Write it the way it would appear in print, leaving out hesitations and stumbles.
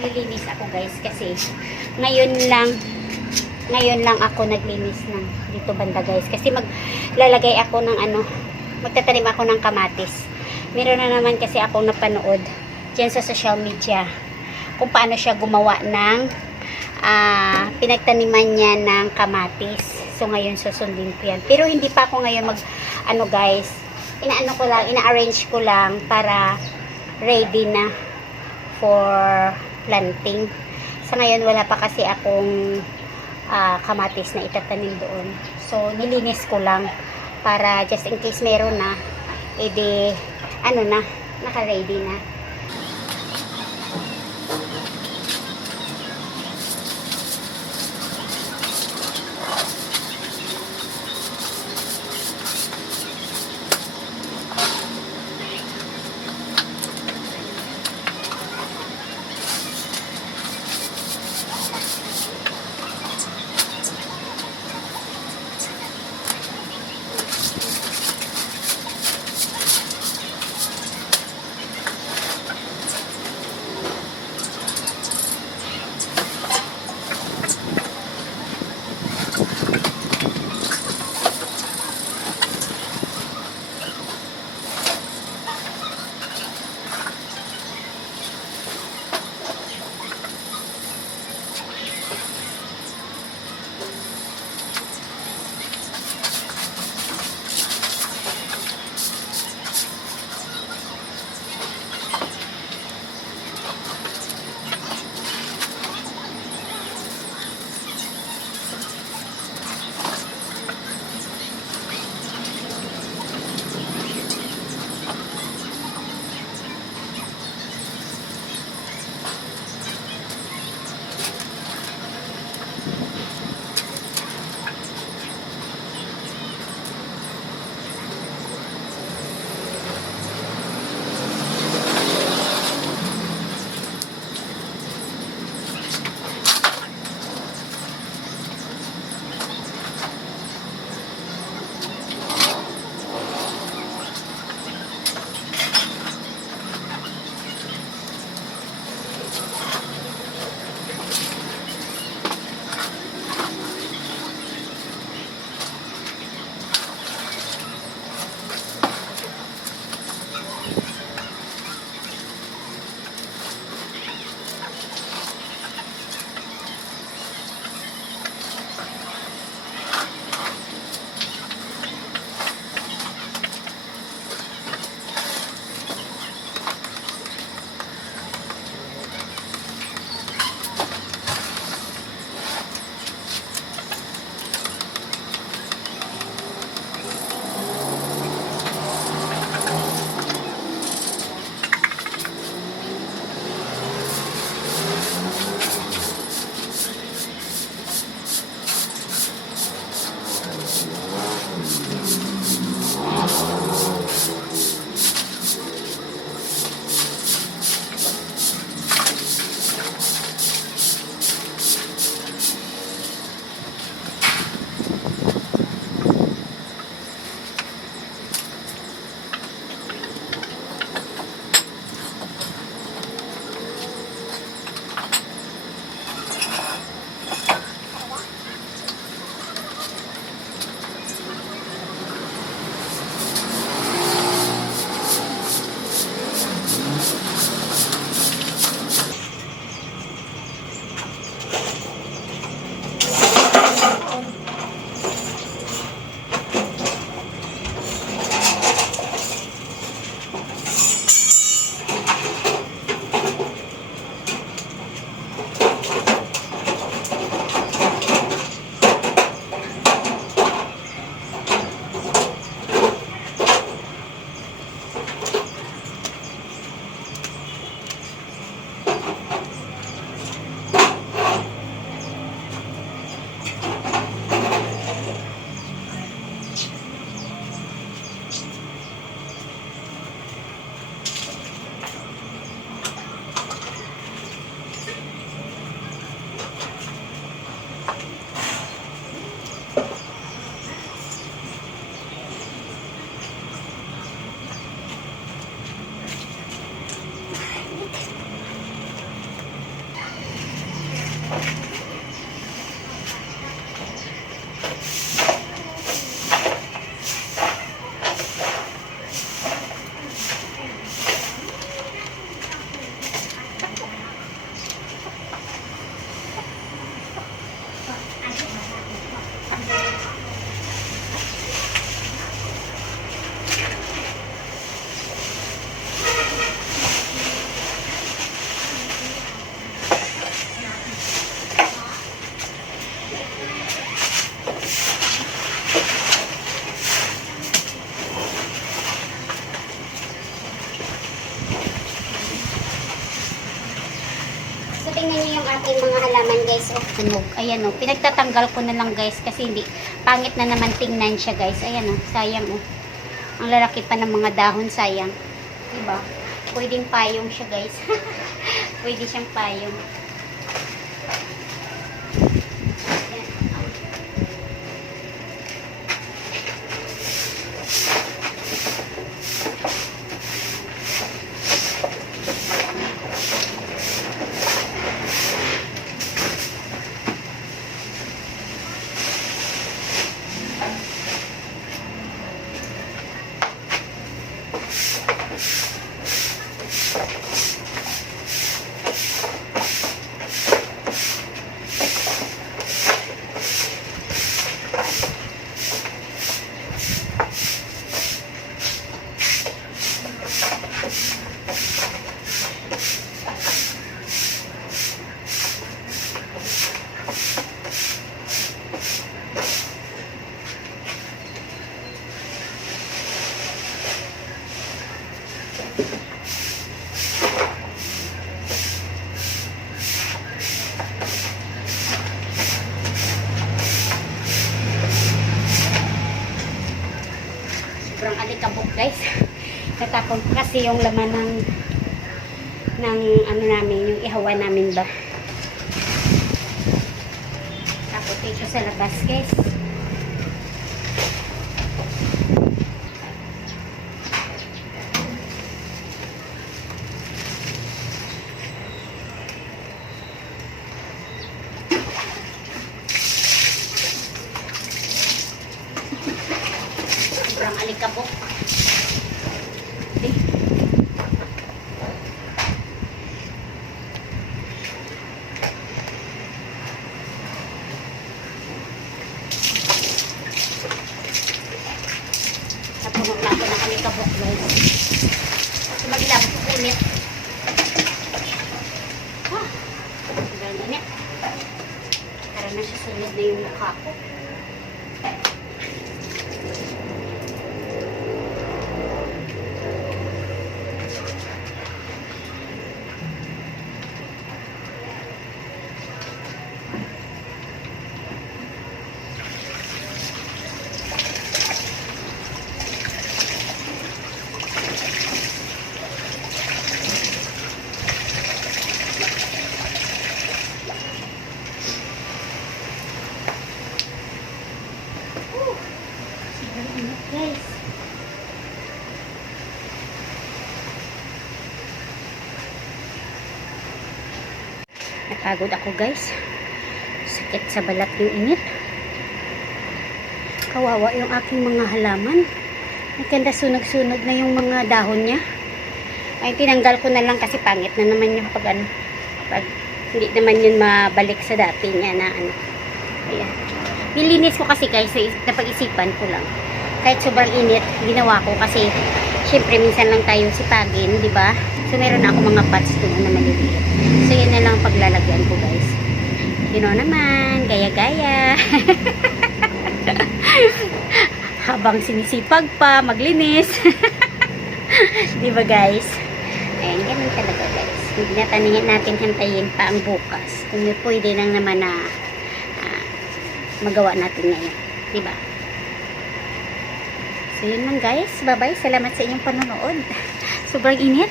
maglilinis ako guys kasi ngayon lang ako naglinis ng dito banda guys kasi maglalagay ako ng magtatanim ako ng kamatis. Meron na naman kasi akong napanood diyan sa social media kung paano siya gumawa ng pinagtaniman niya ng kamatis. So ngayon susundin ko yan, pero hindi pa ako ngayon guys, ina-arrange ko lang para ready na for planting. Sa ngayon wala pa kasi akong kamatis na itatanim doon. So nilinis ko lang para just in case meron na, edi naka-ready na. So, tingnan niyo yung ating mga halaman, guys. Oh, tunog. Ayan, oh. Pinagtatanggal ko na lang, guys, kasi hindi. Pangit na naman tingnan siya, guys. Ayan, oh. Sayang, oh. Ang lalaki pa ng mga dahon, sayang. Diba? Pwedeng payong siya, guys. Pwede siyang payong. Sobrang alikabok, guys. Natapon ko kasi yung laman ng ano namin, yung ihawan namin ba. Tapos ito sa labas, guys. Sobrang alikabok. Okay. Napunog na ako ng alikabok, guys. Magilabot ko ulit. Sobrang init. Para na siya sunod na yung mukha ko. Guys, napagod ako, guys. Sakit sa balat yung init. Kawawa yung aking mga halaman. Maganda sunog-sunog na yung mga dahon niya. Ay, tinanggal ko na lang kasi pangit na naman yung pag hindi naman yun mabalik sa dati niya na ano. Ayan. Nilinis ko kasi, guys, napag-isipan ko lang. Kahit sobrang init, ginawa ko kasi syempre minsan lang tayo sipagin, di ba? So meron ako mga pots doon na maliliit. So yun na lang paglalagyan ko, guys. You know naman, gaya-gaya. Habang sinisipag pa, maglinis. Di ba, guys? Ayan, ganun talaga, guys. Hindi natin hantayin pa ang bukas. Kung pwede lang naman na magawa natin ngayon. Di ba? So, yun lang, guys. Bye-bye. Salamat sa inyong panonood. Sobrang init.